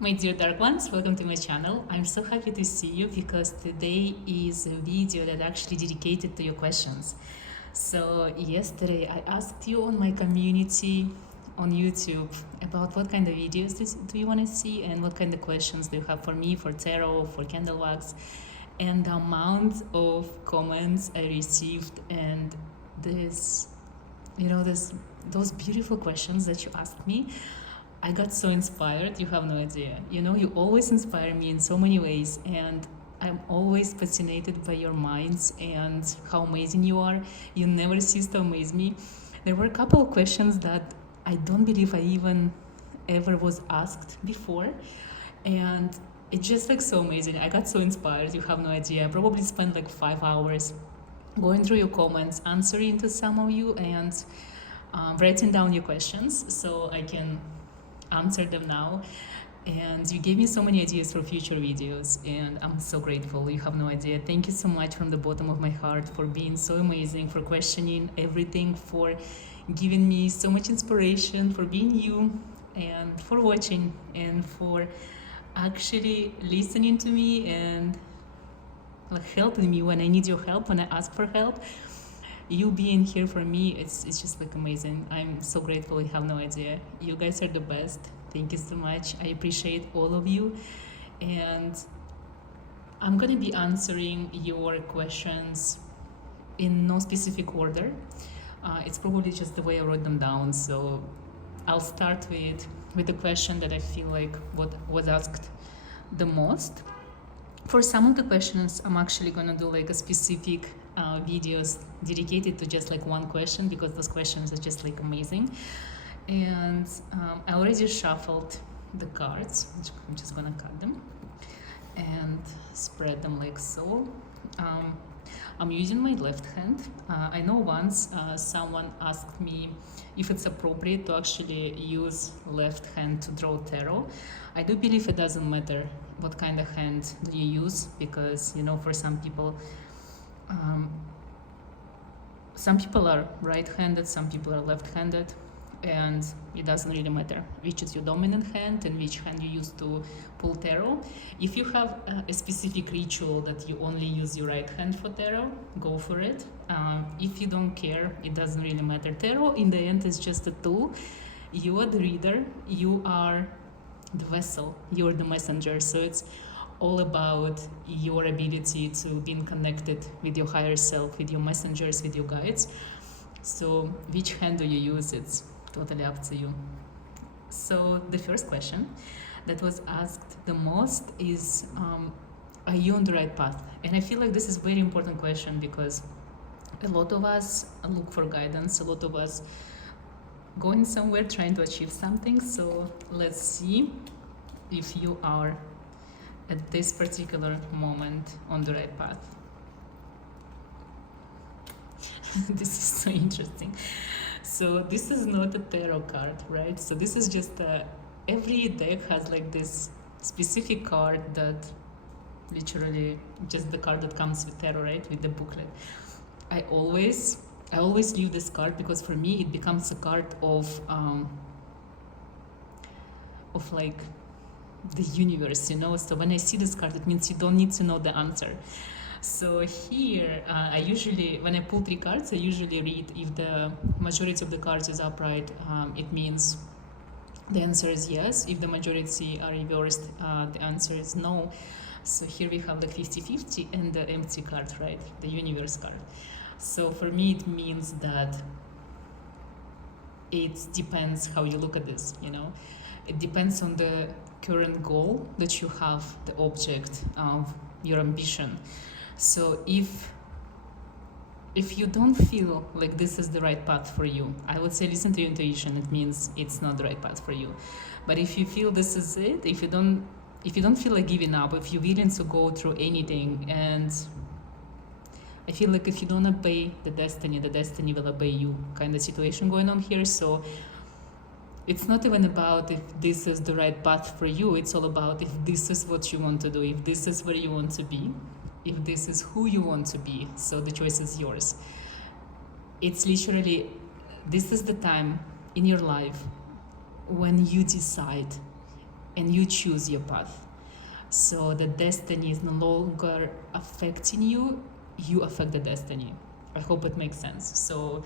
My dear dark ones, welcome to my channel. I'm so happy to see you because today is a video that actually dedicated to your questions. So yesterday I asked you on my community on YouTube about what kind of videos do you want to see and what kind of questions do you have for me, for tarot, for candle wax, and the amount of comments I received and this, those beautiful questions that you asked me. I got so inspired, you have no idea. You always inspire me in so many ways, and I'm always fascinated by your minds and how amazing you are. You never cease to amaze me. There were a couple of questions that I don't believe I even ever was asked before, and it's just like so amazing. I got so inspired, you have no idea. I probably spent like 5 hours going through your comments, answering to some of you, and writing down your questions so I can answer them now. And you gave me so many ideas for future videos, and I'm so grateful, you have no idea. Thank you so much from the bottom of my heart for being so amazing, for questioning everything, for giving me so much inspiration, for being you, and for watching, and for actually listening to me and helping me when I need your help, when I ask for help. You being here for me, it's just like amazing. I'm so grateful, you have no idea. You guys are the best. Thank you so much. I appreciate all of you. And I'm gonna be answering your questions in no specific order. It's probably just the way I wrote them down. So I'll start with the question that I feel like what was asked the most. For some of the questions, I'm actually gonna do like a specific videos dedicated to just like one question, because those questions are just like amazing. And I already shuffled the cards, which I'm just gonna cut them and spread them like so. I'm using my left hand. I know once someone asked me if it's appropriate to actually use left hand to draw tarot. I do believe it doesn't matter what kind of hand do you use, because for some people are right-handed, some people are left-handed, and it doesn't really matter which is your dominant hand and which hand you use to pull tarot. If you have a specific ritual that you only use your right hand for tarot, go for it. If you don't care, it doesn't really matter. Tarot in the end is just a tool. You are the reader, you are the vessel, you are the messenger. So it's all about your ability to being connected with your higher self, with your messengers, with your guides. So which hand do you use? It's totally up to you. So the first question that was asked the most is, are you on the right path? And I feel like this is a very important question, because a lot of us look for guidance, a lot of us going somewhere, trying to achieve something. So let's see if you are at this particular moment on the right path. This is so interesting. So this is not a tarot card, right? So this is just every deck has like this specific card that literally just the card that comes with tarot, right? With the booklet. I always leave this card, because for me it becomes a card of like the universe, So when I see this card, it means you don't need to know the answer. So here, I usually, when I pull 3 cards, I usually read if the majority of the cards is upright, it means the answer is yes. If the majority are reversed, the answer is no. So here we have the 50-50 and the empty card, right? The universe card. So for me, it means that it depends how you look at this, It depends on the current goal that you have, the object of your ambition. So if you don't feel like this is the right path for you, I would say listen to your intuition. It means it's not the right path for you. But if you feel this is it, if you don't feel like giving up, if you're willing to go through anything, and I feel like if you don't obey the destiny will obey you, kind of situation going on here. So it's not even about if this is the right path for you, it's all about if this is what you want to do, if this is where you want to be, if this is who you want to be. So the choice is yours. It's literally, this is the time in your life when you decide and you choose your path. So the destiny is no longer affecting you, you affect the destiny. I hope it makes sense. So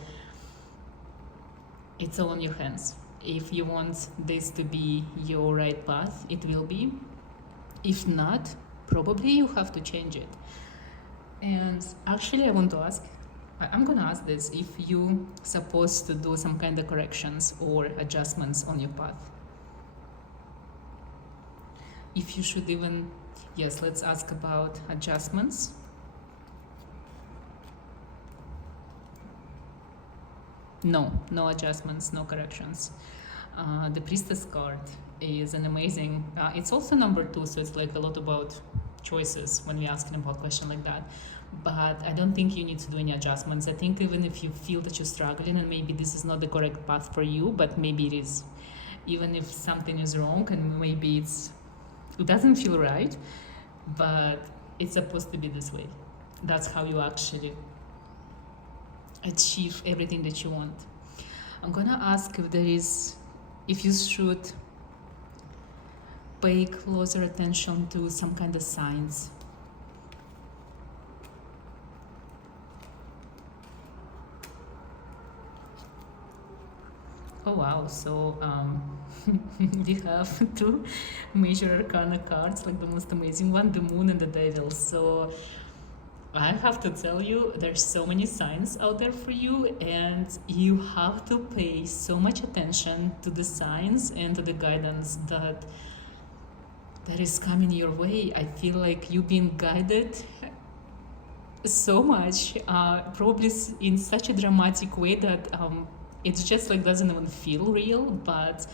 it's all in your hands. If you want this to be your right path, it will be. If not, probably you have to change it. And actually, I want to ask, I'm gonna ask this, if you supposed to do some kind of corrections or adjustments on your path. If you should even, yes, let's ask about adjustments. No adjustments, no corrections. The priestess card is an amazing, it's also number 2, so it's like a lot about choices when we're asking about question like that. But I don't think you need to do any adjustments. I think even if you feel that you're struggling and maybe this is not the correct path for you, but maybe it is, even if something is wrong and maybe it doesn't feel right, but it's supposed to be this way. That's how you actually achieve everything that you want. I'm gonna ask if you should pay closer attention to some kind of signs. Oh wow, so we have 2 major arcana cards, like the most amazing one, the moon and the devil. So I have to tell you, there's so many signs out there for you, and you have to pay so much attention to the signs and to the guidance that is coming your way. I feel like you've been guided so much, probably in such a dramatic way that it's just like doesn't even feel real, but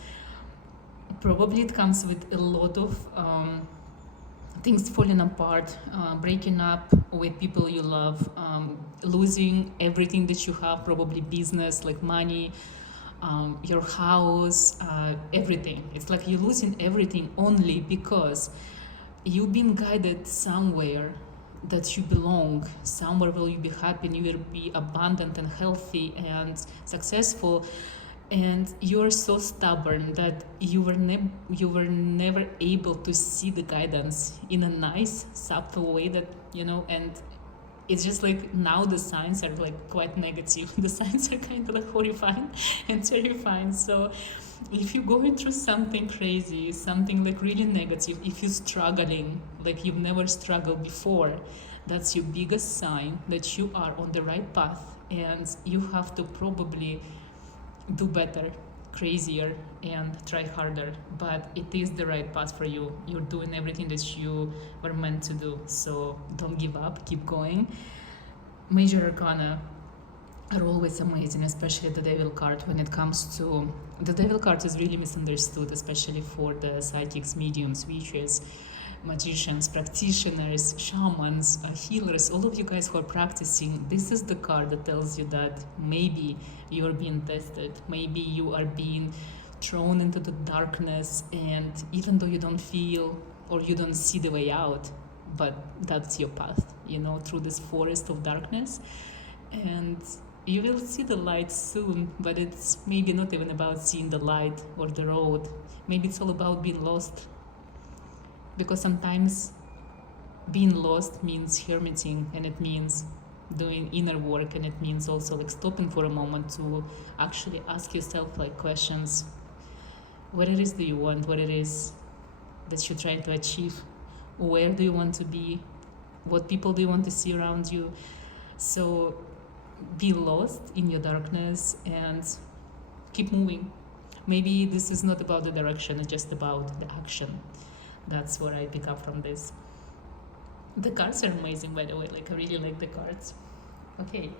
probably it comes with a lot of things falling apart, breaking up with people you love, losing everything that you have, probably business, like money, your house, everything. It's like you're losing everything only because you've been guided somewhere that you belong, somewhere where you'll be happy and you will be abundant and healthy and successful. And you're so stubborn that you were never able to see the guidance in a nice, subtle way that, and it's just like now the signs are like quite negative. The signs are kind of like horrifying and terrifying. So if you're going through something crazy, something like really negative, if you're struggling like you've never struggled before, that's your biggest sign that you are on the right path, and you have to probably do better, crazier, and try harder. But it is the right path for you. You're doing everything that you were meant to do. So don't give up, keep going. Major arcana are always amazing, especially the devil card. When it comes to the devil card is really misunderstood, especially for the psychics, mediums, witches, magicians, practitioners, shamans, healers, all of you guys who are practicing. This is the card that tells you that maybe you're being tested, maybe you are being thrown into the darkness, and even though you don't feel or you don't see the way out, but that's your path, through this forest of darkness. And you will see the light soon, but it's maybe not even about seeing the light or the road. Maybe it's all about being lost. Because sometimes being lost means hermiting, and it means doing inner work, and it means also like stopping for a moment to actually ask yourself like questions. What it is do you want? What it is that you're trying to achieve? Where do you want to be? What people do you want to see around you? So be lost in your darkness and keep moving. Maybe this is not about the direction, it's just about the action. That's what I pick up from this. The cards are amazing, by the way. Like, I really like the cards. Okay,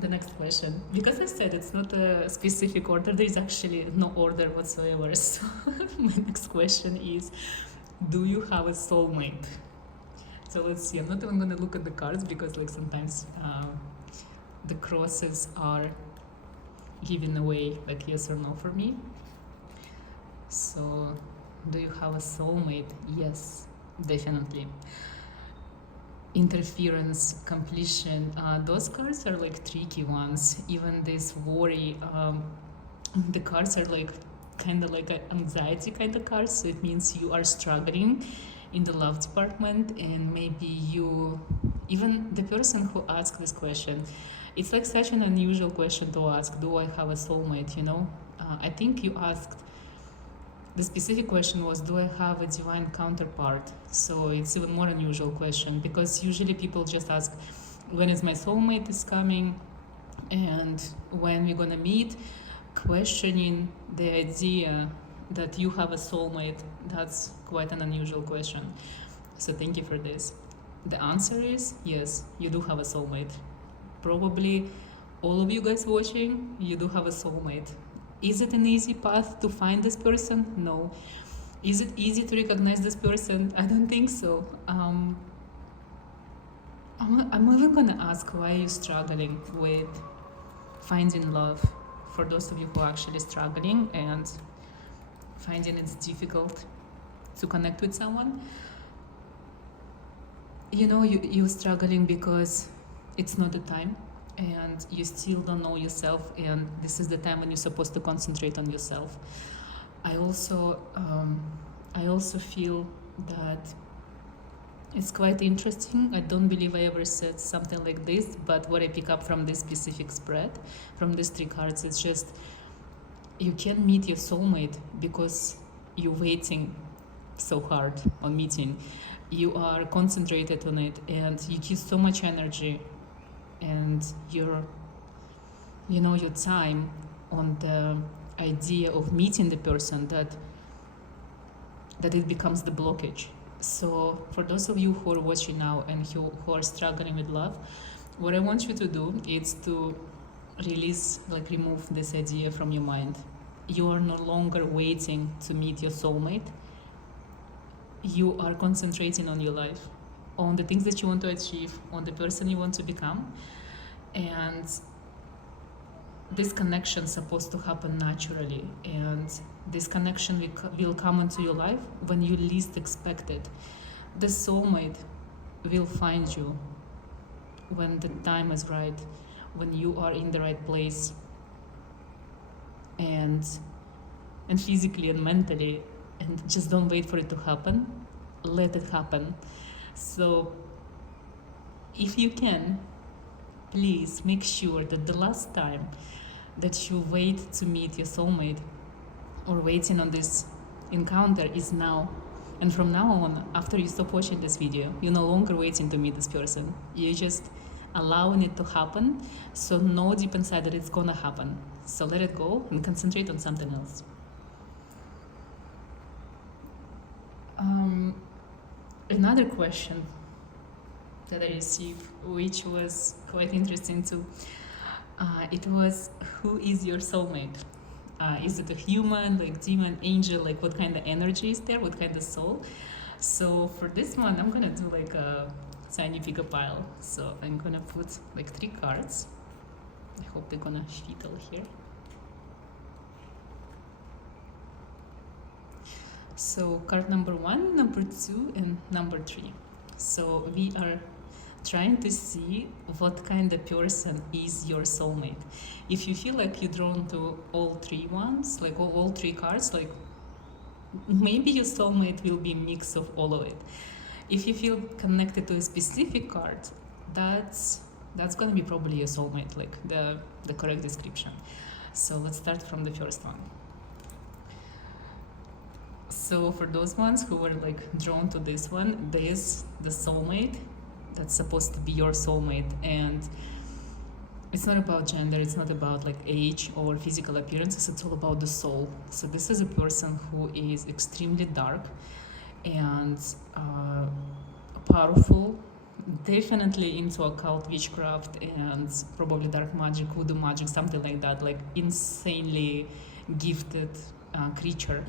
the next question. Because I said it's not a specific order, there is actually no order whatsoever. So my next question is, do you have a soulmate? So let's see. I'm not even gonna look at the cards because like sometimes the crosses are giving away like yes or no for me. So do you have a soulmate? Yes, definitely. Interference, completion, those cards are like tricky ones. Even this worry, the cards are like kind of like an anxiety kind of card. So it means you are struggling in the love department, and maybe you, even the person who asked this question, it's like such an unusual question to ask. Do I have a soulmate? You know, I think you asked, the specific question was, do I have a divine counterpart? So it's even more unusual question, because usually people just ask, when is my soulmate is coming, and when we're gonna meet. Questioning the idea that you have a soulmate, that's quite an unusual question. So thank you for this. The answer is yes, you do have a soulmate. Probably all of you guys watching, you do have a soulmate. Is it an easy path to find this person? No. Is it easy to recognize this person? I don't think so. I'm even gonna ask, why are you struggling with finding love? For those of you who are actually struggling and finding it's difficult to connect with someone, you know, you're struggling because it's not the time, and you still don't know yourself, and this is the time when you're supposed to concentrate on yourself. I also feel that it's quite interesting. I don't believe I ever said something like this, but what I pick up from this specific spread, from these 3 cards, it's just, you can meet your soulmate because you're waiting so hard on meeting. You are concentrated on it, and you give so much energy and your time on the idea of meeting the person, that it becomes the blockage. So for those of you who are watching now and who are struggling with love, what I want you to do is to release, like remove this idea from your mind. You are no longer waiting to meet your soulmate. You are concentrating on your life, on the things that you want to achieve, on the person you want to become. And this connection is supposed to happen naturally, and this connection will come into your life when you least expect it. The soulmate will find you when the time is right, when you are in the right place, and physically and mentally, and just don't wait for it to happen. Let it happen. So if you can, please make sure that the last time that you wait to meet your soulmate or waiting on this encounter is now. And from now on, after you stop watching this video, you're no longer waiting to meet this person. You're just allowing it to happen. So know deep inside that it's gonna happen. So let it go and concentrate on something else. Another question that I received, which was quite interesting too, it was, who is your soulmate? Is it a human, like demon, angel, like what kind of energy is there, what kind of soul? So for this one, I'm gonna do like a tiny pick-up pile. So I'm gonna put like 3 cards. I hope they're gonna fit all here. So card number 1, number 2, and number 3. So we are trying to see what kind of person is your soulmate. If you feel like you're drawn to all 3 ones, like all 3 cards, like maybe your soulmate will be a mix of all of it. If you feel connected to a specific card, that's gonna be probably your soulmate, like the correct description. So let's start from the first one. So for those ones who were like drawn to this one, this the soulmate that's supposed to be your soulmate. And it's not about gender, it's not about like age or physical appearances, it's all about the soul. So this is a person who is extremely dark and powerful, definitely into occult, witchcraft, and probably dark magic, voodoo magic, something like that, like insanely gifted creature.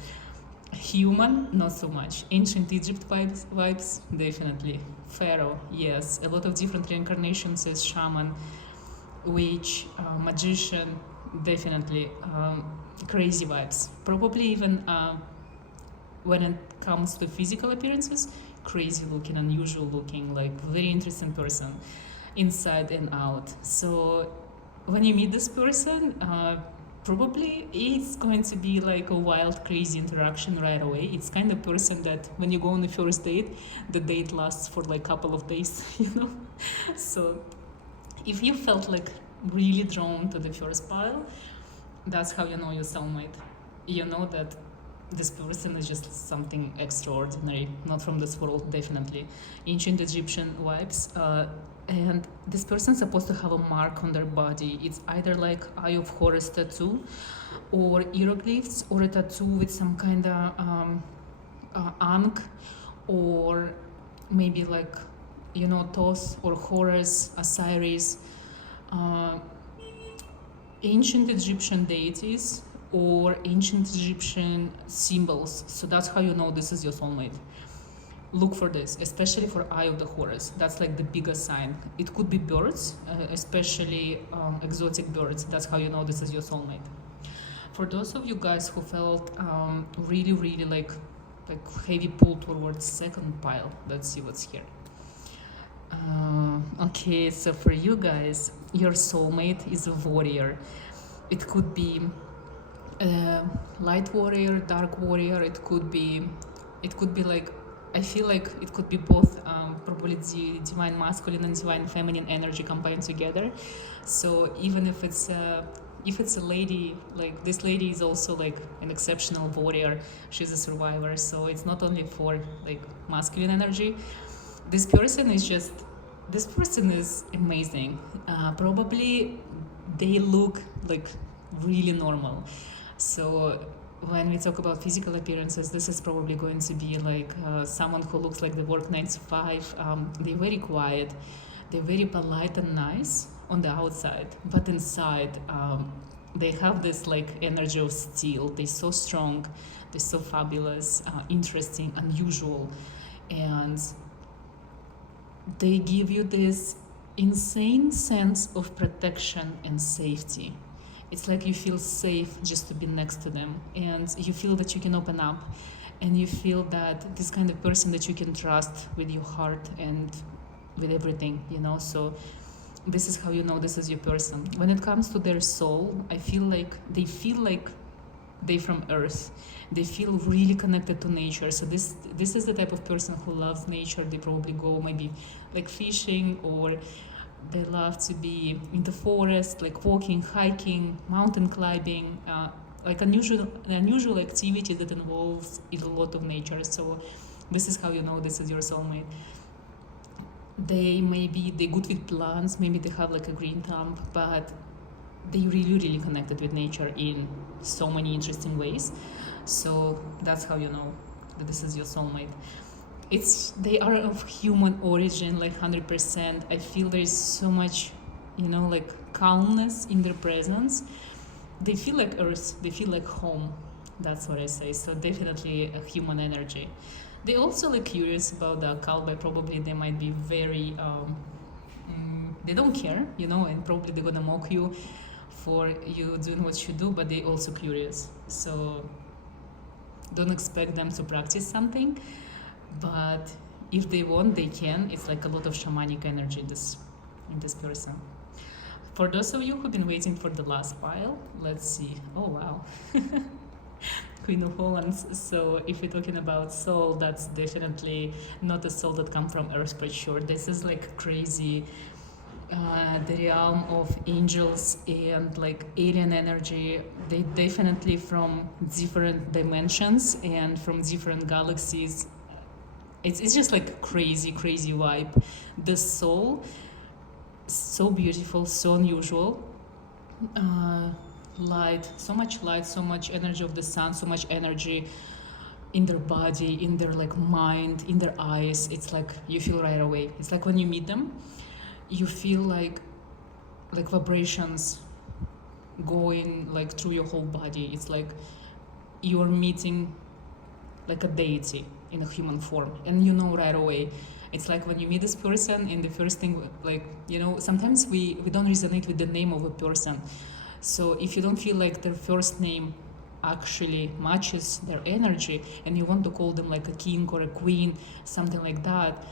Human, not so much. Ancient Egypt vibes, definitely. Pharaoh, yes. A lot of different reincarnations as shaman, witch, magician, definitely. Crazy vibes. Probably even when it comes to physical appearances, crazy looking, unusual looking, like very interesting person, inside and out. So when you meet this person, probably it's going to be like a wild, crazy interaction right away. It's kind of person that when you go on the first date, the date lasts for like a couple of days, you know. So if you felt like really drawn to the first pile, that's how you know your soulmate. You know that this person is just something extraordinary, not from this world, definitely. Ancient Egyptian vibes. And this person's supposed to have a mark on their body. It's either like Eye of Horus tattoo, or hieroglyphs, or a tattoo with some kind of ankh, or maybe like, you know, Thoth or Horus, Osiris, uh, ancient Egyptian deities or ancient Egyptian symbols. So that's how you know this is your soulmate. Look for this, especially for Eye of the Horus. That's like the biggest sign. It could be birds, especially exotic birds. That's how you know this is your soulmate. For those of you guys who felt really, really like heavy pull towards second pile, let's see what's here. Okay, so for you guys, your soulmate is a warrior. It could be a light warrior, dark warrior. It could be like, I feel like it could be both, probably the divine masculine and divine feminine energy combined together. So even if it's a lady, like this lady is also like an exceptional warrior. She's a survivor. So it's not only for like masculine energy. This person is amazing. Probably they look like really normal. So when we talk about physical appearances, this is probably going to be like someone who looks like they work 9 to 5. They're very quiet. They're very polite and nice on the outside, but inside they have this like energy of steel. They're so strong. They're so fabulous, interesting, unusual, and they give you this insane sense of protection and safety. It's like you feel safe just to be next to them, and you feel that you can open up, and you feel that this kind of person that you can trust with your heart and with everything, you know. So this is how you know this is your person. When it comes to their soul, I feel like they from earth. They feel really connected to nature. So this is the type of person who loves nature. They probably go maybe like fishing, or they love to be in the forest, like walking, hiking, mountain climbing, like unusual activity that involves a lot of nature. So this is how you know this is your soulmate. They're good with plants, maybe they have like a green thumb, but they really, really connected with nature in so many interesting ways. So that's how you know that this is your soulmate. They are of human origin, like 100%. I feel there is so much, you know, like calmness in their presence. They feel like earth, they feel like home. That's what I say. So definitely a human energy. They also like curious about the occult, but probably they might be very they don't care, you know, and probably they're gonna mock you for you doing what you do, but they also curious. So don't expect them to practice something, but if they want, they can. It's like a lot of shamanic energy in this person. For those of you who've been waiting for the last pile, let's see. Oh wow. Queen of Wands. So if we're talking about soul, that's definitely not a soul that comes from earth for sure. This is like crazy, the realm of angels and like alien energy. They definitely from different dimensions and from different galaxies. It's just like crazy vibe. The soul, so beautiful, so unusual. Light, so much energy of the sun, so much energy in their body, in their like mind, in their eyes. It's like you feel right away. It's like when you meet them, you feel like vibrations going like through your whole body. It's like you are meeting like a deity in a human form, and you know right away. It's like when you meet this person, and the first thing, like, you know, sometimes we don't resonate with the name of a person. So if you don't feel like their first name actually matches their energy, and you want to call them like a king or a queen, something like that,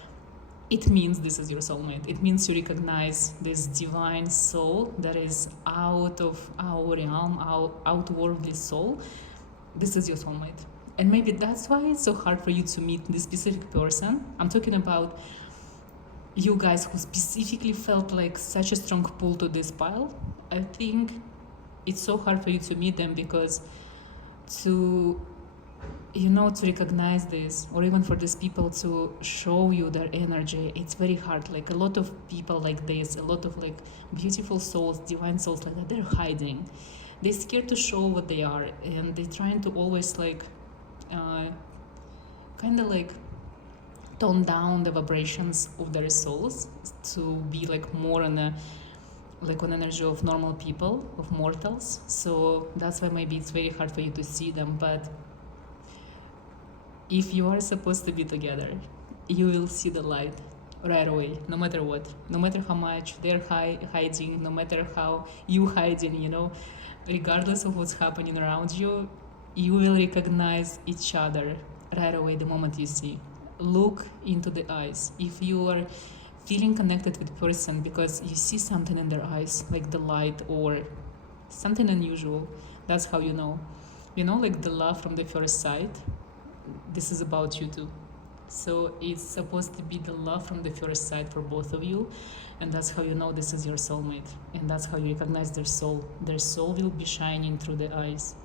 it means this is your soulmate. It means you recognize this divine soul that is out of our realm, our outworldly soul. This is your soulmate. And maybe that's why it's so hard for you to meet this specific person. I'm talking about you guys who specifically felt like such a strong pull to this pile. I think it's so hard for you to meet them because to to recognize this, or even for these people to show you their energy, it's very hard. Like a lot of people like this, a lot of like beautiful souls, divine souls like that, they're hiding. They're scared to show what they are, and they're trying to always like kind of like tone down the vibrations of their souls to be like more on a like on energy of normal people, of mortals. So that's why maybe it's very hard for you to see them. But if you are supposed to be together, you will see the light right away, no matter what, no matter how much they're hiding, no matter how you hiding, regardless of what's happening around you, you will recognize each other right away the moment you see. Look into the eyes. If you are feeling connected with a person because you see something in their eyes, like the light or something unusual, that's how you know. Like the love from the first sight, this is about you too. So it's supposed to be the love from the first sight for both of you, and that's how you know this is your soulmate, and that's how you recognize their soul. Their soul will be shining through the eyes.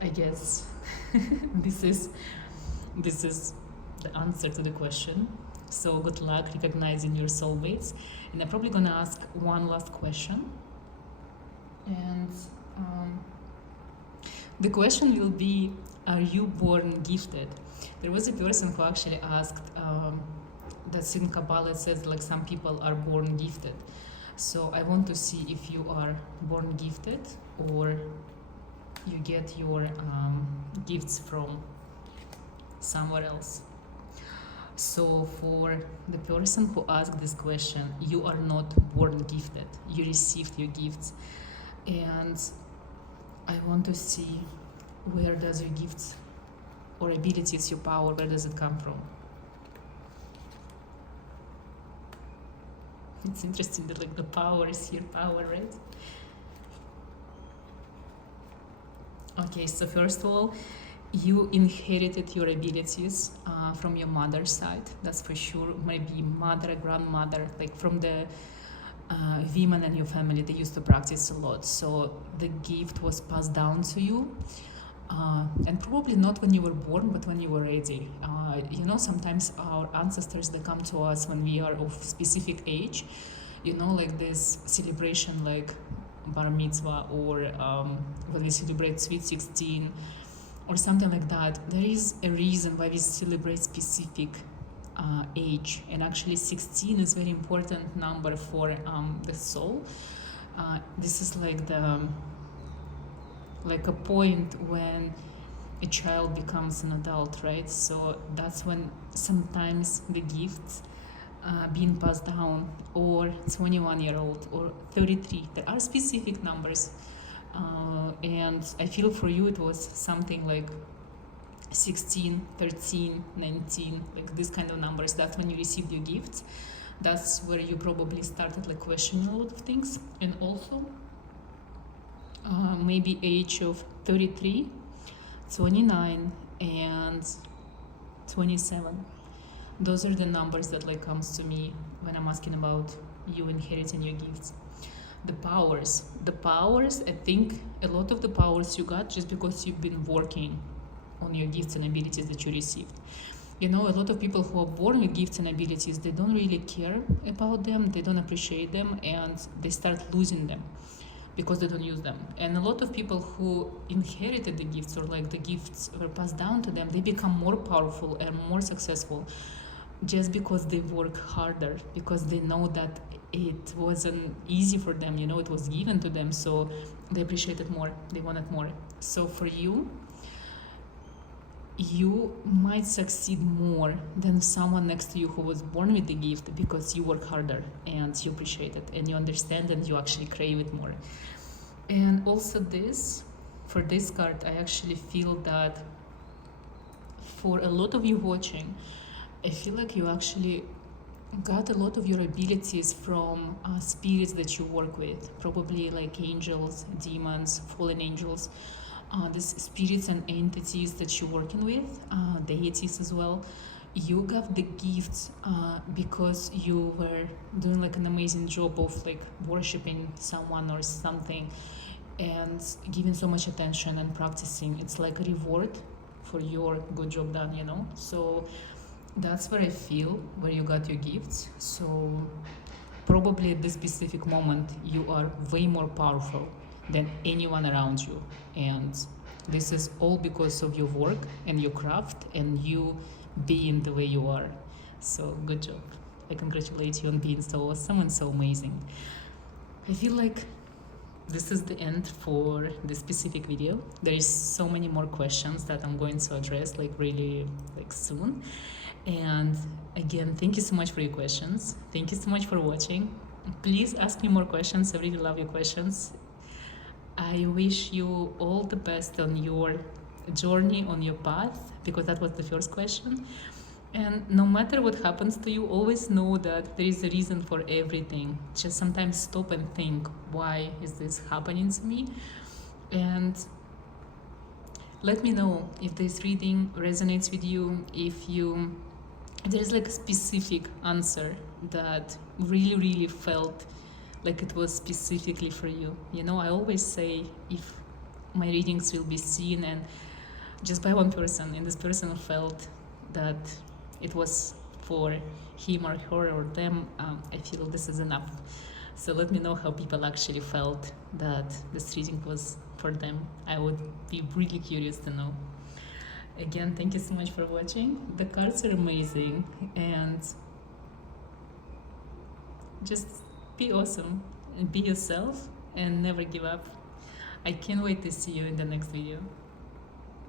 I guess this is the answer to the question. So good luck recognizing your soulmates, and I'm probably gonna ask one last question, and the question will be, are you born gifted? There was a person who actually asked that in Kabbalah it says like some people are born gifted. So I want to see if you are born gifted or you get your gifts from somewhere else. So for the person who asked this question, you are not born gifted. You received your gifts. And I want to see where does your gifts or abilities, your power, where does it come from? It's interesting that like the power is your power, right? Okay, so first of all, you inherited your abilities from your mother's side, that's for sure. Maybe mother, grandmother, like from the women in your family, they used to practice a lot. So the gift was passed down to you, and probably not when you were born, but when you were ready. Sometimes our ancestors, they come to us when we are of specific age, like this celebration like bar mitzvah, or when we celebrate sweet 16 or something like that. There is a reason why we celebrate specific age, and actually 16 is very important number for the soul. This is like a point when a child becomes an adult, right? So that's when sometimes the gifts being passed down, or 21-year-old or 33. There are specific numbers, and I feel for you it was something like 16, 13, 19, like this kind of numbers. That's when you received your gifts. That's where you probably started like questioning a lot of things. And also maybe age of 33, 29, and 27. Those are the numbers that like comes to me when I'm asking about you inheriting your gifts. The powers, I think a lot of the powers you got just because you've been working on your gifts and abilities that you received. A lot of people who are born with gifts and abilities, they don't really care about them, they don't appreciate them, and they start losing them because they don't use them. And a lot of people who inherited the gifts, or like the gifts were passed down to them, they become more powerful and more successful just because they work harder, because they know that it wasn't easy for them, it was given to them, so they appreciate it more, they want it more. So for you, you might succeed more than someone next to you who was born with the gift, because you work harder and you appreciate it and you understand and you actually crave it more. And also for this card, I actually feel that for a lot of you watching, I feel like you actually got a lot of your abilities from spirits that you work with, probably like angels, demons, fallen angels, these spirits and entities that you're working with, deities as well. You got the gifts because you were doing like an amazing job of like worshiping someone or something and giving so much attention and practicing. It's like a reward for your good job done, you know? So that's where I feel where you got your gifts. So probably at this specific moment you are way more powerful than anyone around you, and this is all because of your work and your craft and you being the way you are. So good job. I congratulate you on being so awesome and so amazing. I feel like this is the end for this specific video. There is so many more questions that I'm going to address like really like soon. And again, thank you so much for your questions. Thank you so much for watching. Please ask me more questions. I really love your questions. I wish you all the best on your journey, on your path, because that was the first question. And no matter what happens to you, always know that there is a reason for everything. Just sometimes stop and think, why is this happening to me? And let me know if this reading resonates with you, if there's like a specific answer that really felt like it was specifically for you. You know, I always say if my readings will be seen and just by one person, and this person felt that it was for him or her or them, I feel this is enough. So let me know how people actually felt that this reading was for them. I would be really curious to know. Again, thank you so much for watching. The cards are amazing, and just be awesome and be yourself and never give up. I can't wait to see you in the next video.